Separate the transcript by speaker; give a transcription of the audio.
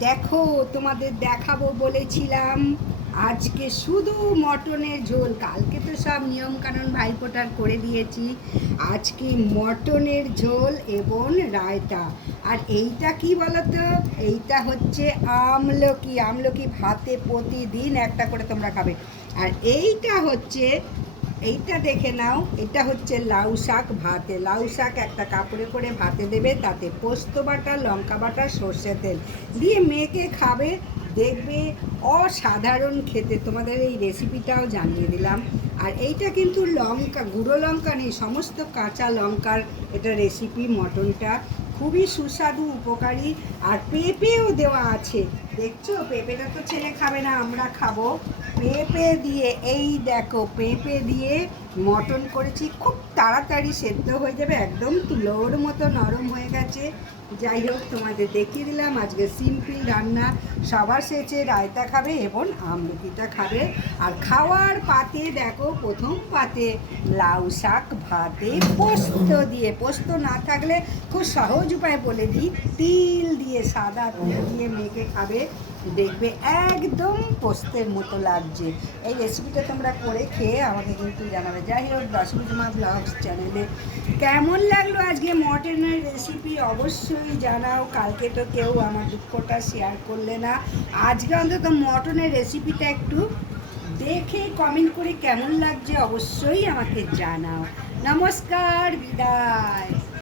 Speaker 1: দেখো, তোমাদের দেখাবো বলেছিলাম। আজকে শুধু মটনের ঝোল, কালকে তো সব নিয়ম কানুন ভাইফোঁটার করে দিয়েছি। আজকে মটনের ঝোল এবং রায়তা। আর এইটা কি বলতো? এইটা হচ্ছে আমলকি। আমলকি ভাতে প্রতিদিন একটা করে তোমরা খাবে। আর এইটা হচ্ছে এইটা দেখে নাও, এটা হচ্ছে লাউ শাক ভাতে। লাউ শাক একটা কাপড়ে করে ভাতে দেবে, তাতে পোস্ত বাটা, লঙ্কা বাটা সর্ষে তেল। দিয়ে মেয়েকে খাবে দেখবে অসাধারণ খেতে। তোমাদের এই রেসিপিটাও জানিয়ে দিলাম। আর এইটা কিন্তু লঙ্কা, গুঁড়ো লঙ্কা নেই, সমস্ত কাঁচা লঙ্কার এটা রেসিপি মটনটা। খুবই সুস্বাদু, উপকারী। আর পেঁপেও দেওয়া আছে। দেখছ? পেঁপেটা তো ছেলে খাবে না, আমরা খাব। পেঁপে দিয়ে, এই দেখো, পেঁপে দিয়ে মটন করেছি। খুব তাড়াতাড়ি সেদ্ধ হয়ে যাবে, একদম তুলোর মতো নরম হয়ে গেছে যাই হোক, তোমাদের দেখিয়ে দিলাম, আজকে সিম্পল রান্না। সবার সেচে রায়তা খাবে এবং আমলকিটা খাবে। আর খাওয়ার পাতে দেখো, প্রথম পাতে লাউ শাক ভাতে পোস্ত দিয়ে। পোস্ত না থাকলে খুব সহজ উপায় বলে দিই। তিল দিয়ে, সাদা তিল দিয়ে মেখে খাবে। দেখবে একদম পোস্তের মতো লাগছে। এই রেসিপিটা তোমরা করে খেয়ে আমাকে কিন্তু জানাবে। যাই হোক দশমীজমা ব্লগস চ্যানেলে কেমন লাগল আজকে মটনের রেসিপি অবশ্যই জানাও। কালকে তো কেউ আমার দুঃখটা শেয়ার করলে না। আজকে অন্তত মটনের রেসিপিটা একটু দেখে কমেন্ট করে কেমন লাগছে অবশ্যই আমাকে জানাও। নমস্কার, বিদায়।